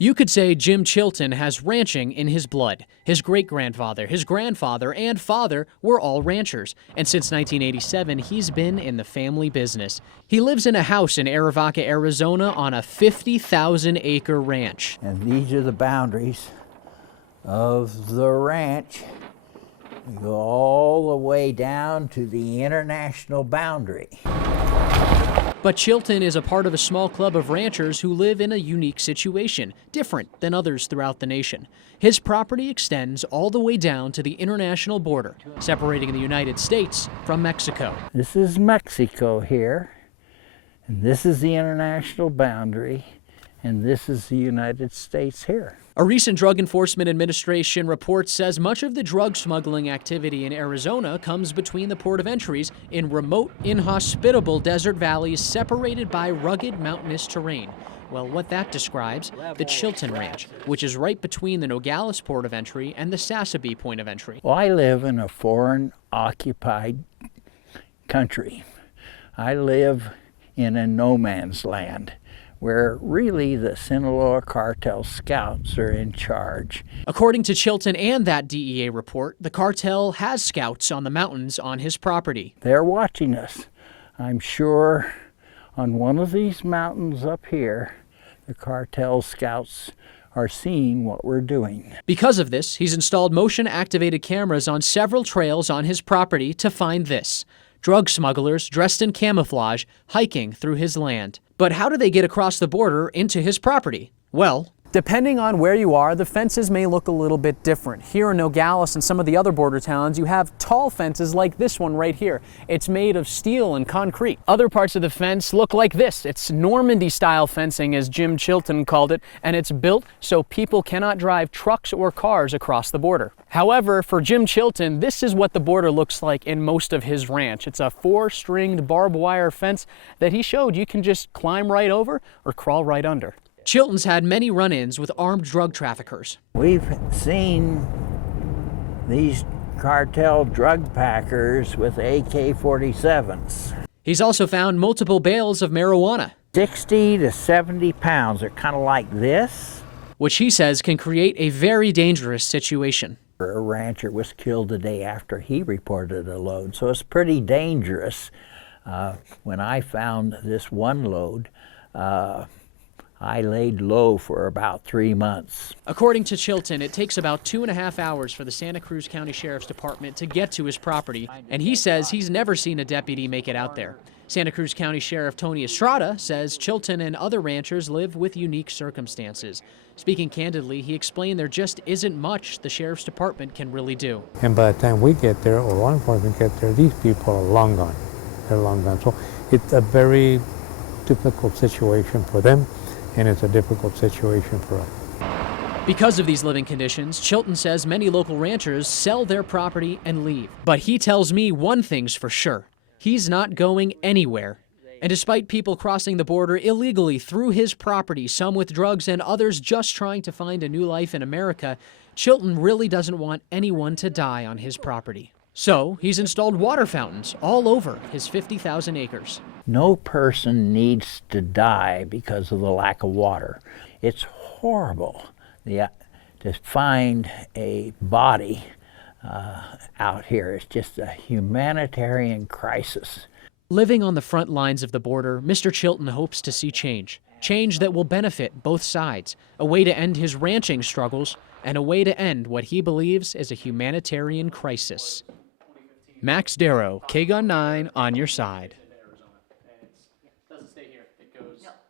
You could say Jim Chilton has ranching in his blood. His great-grandfather, his grandfather, and father were all ranchers, and since 1987, he's been in the family business. He lives in a house in Arivaca, Arizona on a 50,000-acre ranch. And these are the boundaries of the ranch. We go all the way down to the international boundary. But Chilton is a part of a small club of ranchers who live in a unique situation, different than others throughout the nation. His property extends all the way down to the international border, separating the United States from Mexico. This is Mexico here, and this is the international boundary, and this is the United States here. A recent Drug Enforcement Administration report says much of the drug smuggling activity in Arizona comes between the port of entries in remote, inhospitable desert valleys separated by rugged mountainous terrain. Well, what that describes, the Chilton Ranch, which is right between the Nogales port of entry and the Sassabee point of entry. Well, I live in a foreign-occupied country. I live in a no man's land, where really the Sinaloa cartel scouts are in charge. According to Chilton and that DEA report, the cartel has scouts on the mountains on his property. They're watching us. I'm sure on one of these mountains up here, the cartel scouts are seeing what we're doing. Because of this, he's installed motion-activated cameras on several trails on his property to find this: drug smugglers dressed in camouflage hiking through his land. But how do they get across the border into his property? Well, depending on where you are, the fences may look a little bit different. Here in Nogales and some of the other border towns, you have tall fences like this one right here. It's made of steel and concrete. Other parts of the fence look like this. It's Normandy-style fencing, as Jim Chilton called it, and it's built so people cannot drive trucks or cars across the border. However, for Jim Chilton, this is what the border looks like in most of his ranch. It's a 4-stringed barbed wire fence that he showed you can just climb right over or crawl right under. Chilton's had many run-ins with armed drug traffickers. We've seen these cartel drug packers with AK-47s. He's also found multiple bales of marijuana. 60 to 70 pounds. They're kind of like this. Which he says can create a very dangerous situation. A rancher was killed the day after he reported a load, so it's pretty dangerous. When I found this one load, I laid low for about 3 months. According to Chilton, it takes about 2.5 hours for the Santa Cruz County Sheriff's Department to get to his property, and he says he's never seen a deputy make it out there. Santa Cruz County Sheriff Tony Estrada says Chilton and other ranchers live with unique circumstances. Speaking candidly, he explained there just isn't much the Sheriff's Department can really do. And by the time we get there, or law enforcement get there, these people are long gone. They're long gone. So it's a very difficult situation for them, and it's a difficult situation for us. Because of these living conditions, Chilton says many local ranchers sell their property and leave. But he tells me one thing's for sure: he's not going anywhere. And despite people crossing the border illegally through his property, some with drugs and others just trying to find a new life in America, Chilton really doesn't want anyone to die on his property. So he's installed water fountains all over his 50,000 acres. No person needs to die because of the lack of water. It's horrible to find a body out here. It's just a humanitarian crisis. Living on the front lines of the border, Mr. Chilton hopes to see change. Change that will benefit both sides, a way to end his ranching struggles, and a way to end what he believes is a humanitarian crisis. Max Darrow, KGUN-9, on your side.